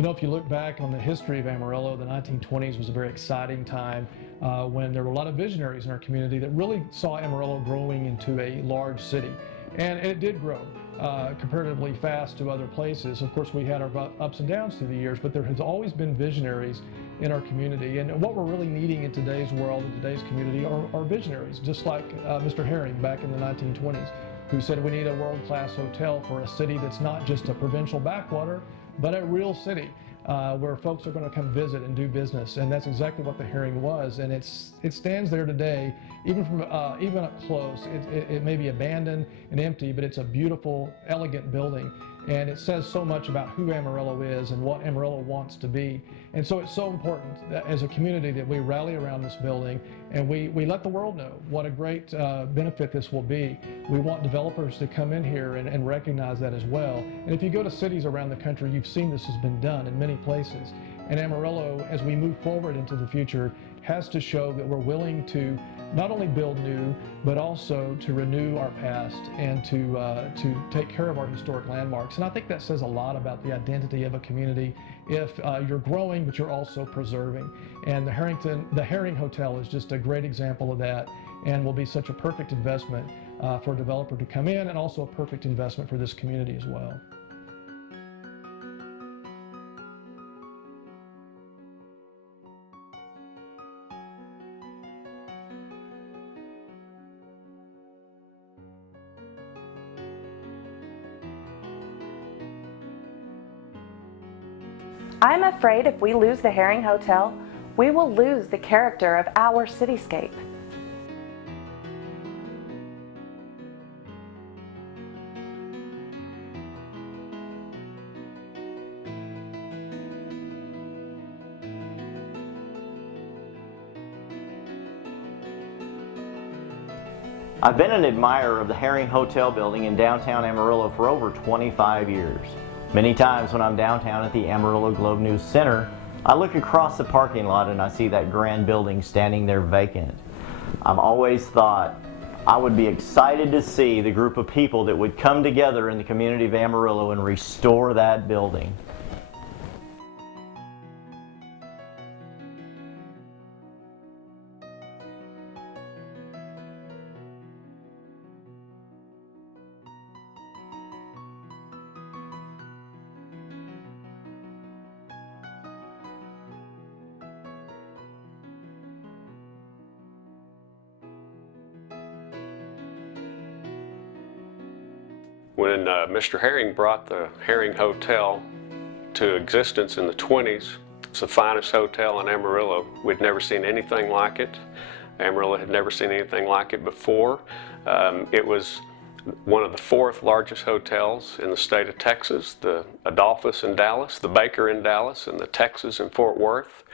You know, if you look back on the history of Amarillo, the 1920s was a very exciting time when there were a lot of visionaries in our community that really saw Amarillo growing into a large city. And it did grow comparatively fast to other places. Of course, we had our ups and downs through the years, but there has always been visionaries in our community. And what we're really needing in today's world, in today's community, are visionaries, just like Mr. Herring back in the 1920s, who said we need a world-class hotel for a city that's not just a provincial backwater, but a real city where folks are going to come visit and do business. And that's exactly what the Herring was. And it stands there today, even from even up close. It may be abandoned and empty, but it's a beautiful, elegant building. And it says so much about who Amarillo is and what Amarillo wants to be. And so it's so important that as a community that we rally around this building and we let the world know what a great benefit this will be. We want developers to come in here and recognize that as well. And if you go to cities around the country, you've seen this has been done in many places. And Amarillo, as we move forward into the future, has to show that we're willing to not only build new, but also to renew our past and to take care of our historic landmarks. And I think that says a lot about the identity of a community if you're growing, but you're also preserving. And the Herring Hotel is just a great example of that and will be such a perfect investment for a developer to come in and also a perfect investment for this community as well. I'm afraid if we lose the Herring Hotel, we will lose the character of our cityscape. I've been an admirer of the Herring Hotel building in downtown Amarillo for over 25 years. Many times when I'm downtown at the Amarillo Globe News Center, I look across the parking lot and I see that grand building standing there vacant. I've always thought I would be excited to see the group of people that would come together in the community of Amarillo and restore that building. When Mr. Herring brought the Herring Hotel to existence in the 20s, it's the finest hotel in Amarillo. We'd never seen anything like it. Amarillo had never seen anything like it before. It was one of the 4th largest hotels in the state of Texas, the Adolphus in Dallas, the Baker in Dallas, and the Texas in Fort Worth.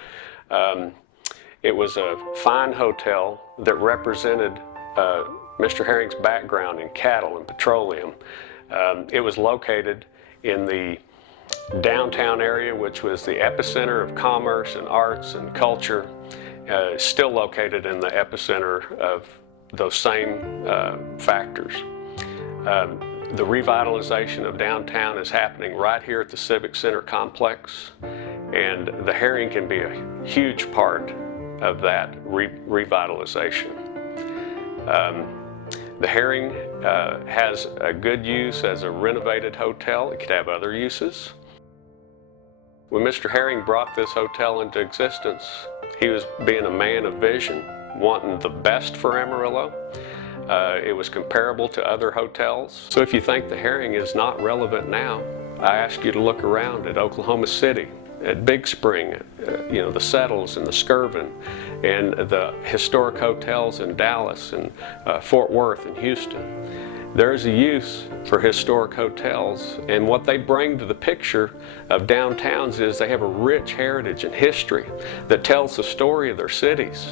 It was a fine hotel that represented Mr. Herring's background in cattle and petroleum. It was located in the downtown area, which was the epicenter of commerce and arts and culture. Still located in the epicenter of those same factors. The revitalization of downtown is happening right here at the Civic Center complex, and the Herring can be a huge part of that revitalization. The Herring has a good use as a renovated hotel. It could have other uses. When Mr. Herring brought this hotel into existence, he was being a man of vision, wanting the best for Amarillo. It was comparable to other hotels. So if you think the Herring is not relevant now, I ask you to look around at Oklahoma City, at Big Spring, the Settles and the Skirvin, and the historic hotels in Dallas and Fort Worth and Houston. There's a use for historic hotels, and what they bring to the picture of downtowns is they have a rich heritage and history that tells the story of their cities.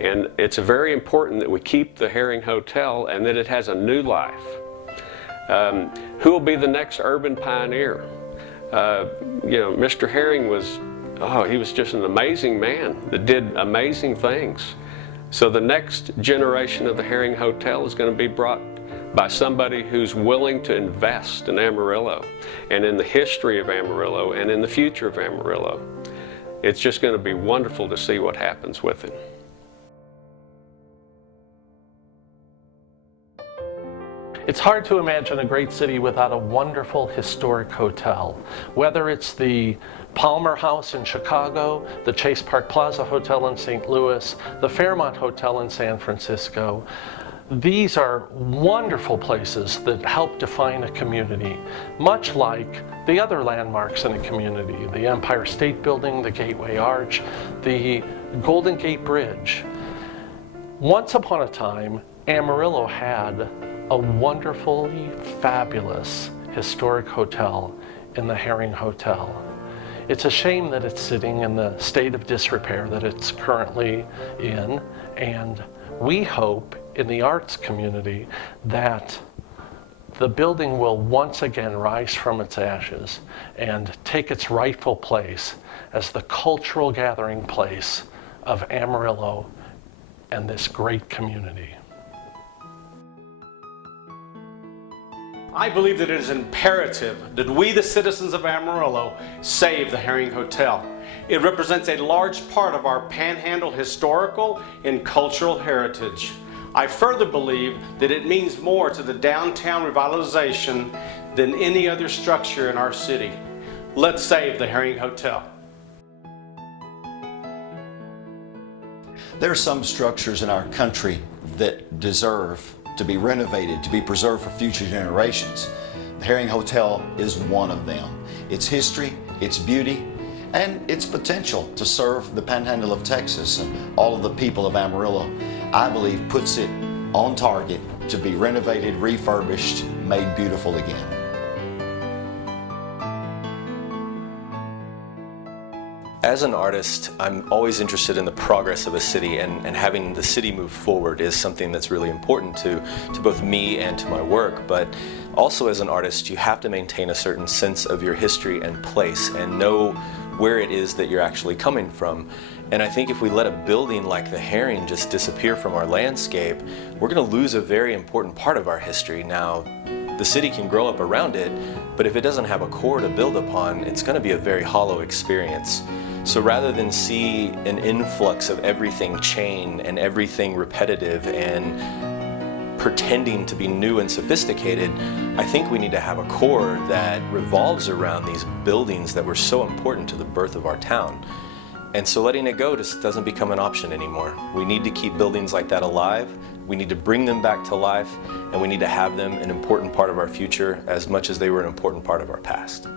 And it's very important that we keep the Herring Hotel and that it has a new life. Who will be the next urban pioneer? Mr. Herring he was just an amazing man that did amazing things. So the next generation of the Herring Hotel is going to be brought by somebody who's willing to invest in Amarillo and in the history of Amarillo and in the future of Amarillo. It's just going to be wonderful to see what happens with it. It's hard to imagine a great city without a wonderful historic hotel. Whether it's the Palmer House in Chicago, the Chase Park Plaza Hotel in St. Louis, the Fairmont Hotel in San Francisco, these are wonderful places that help define a community, much like the other landmarks in a community, the Empire State Building, the Gateway Arch, the Golden Gate Bridge. Once upon a time, Amarillo had a wonderfully fabulous historic hotel in the Herring Hotel. It's a shame that it's sitting in the state of disrepair that it's currently in, and we hope in the arts community that the building will once again rise from its ashes and take its rightful place as the cultural gathering place of Amarillo and this great community. I believe that it is imperative that we, the citizens of Amarillo, save the Herring Hotel. It represents a large part of our Panhandle historical and cultural heritage. I further believe that it means more to the downtown revitalization than any other structure in our city. Let's save the Herring Hotel. There are some structures in our country that deserve to be renovated, to be preserved for future generations. The Herring Hotel is one of them. Its history, its beauty, and its potential to serve the Panhandle of Texas and all of the people of Amarillo, I believe puts it on target to be renovated, refurbished, made beautiful again. As an artist, I'm always interested in the progress of a city, and having the city move forward is something that's really important to both me and to my work. But also as an artist, you have to maintain a certain sense of your history and place and know where it is that you're actually coming from. And I think if we let a building like the Herring just disappear from our landscape, we're going to lose a very important part of our history. Now, the city can grow up around it, but if it doesn't have a core to build upon, it's going to be a very hollow experience. So rather than see an influx of everything chain and everything repetitive and pretending to be new and sophisticated, I think we need to have a core that revolves around these buildings that were so important to the birth of our town. And so letting it go just doesn't become an option anymore. We need to keep buildings like that alive. We need to bring them back to life, and we need to have them an important part of our future as much as they were an important part of our past.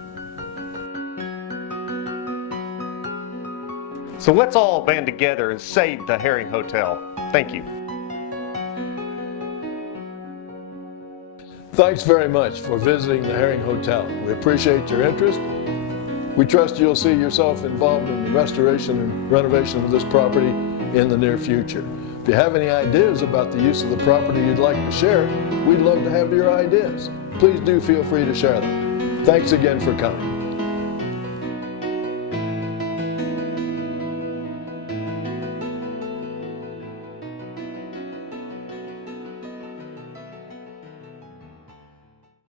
So let's all band together and save the Herring Hotel. Thank you. Thanks very much for visiting the Herring Hotel. We appreciate your interest. We trust you'll see yourself involved in the restoration and renovation of this property in the near future. If you have any ideas about the use of the property you'd like to share, we'd love to have your ideas. Please do feel free to share them. Thanks again for coming.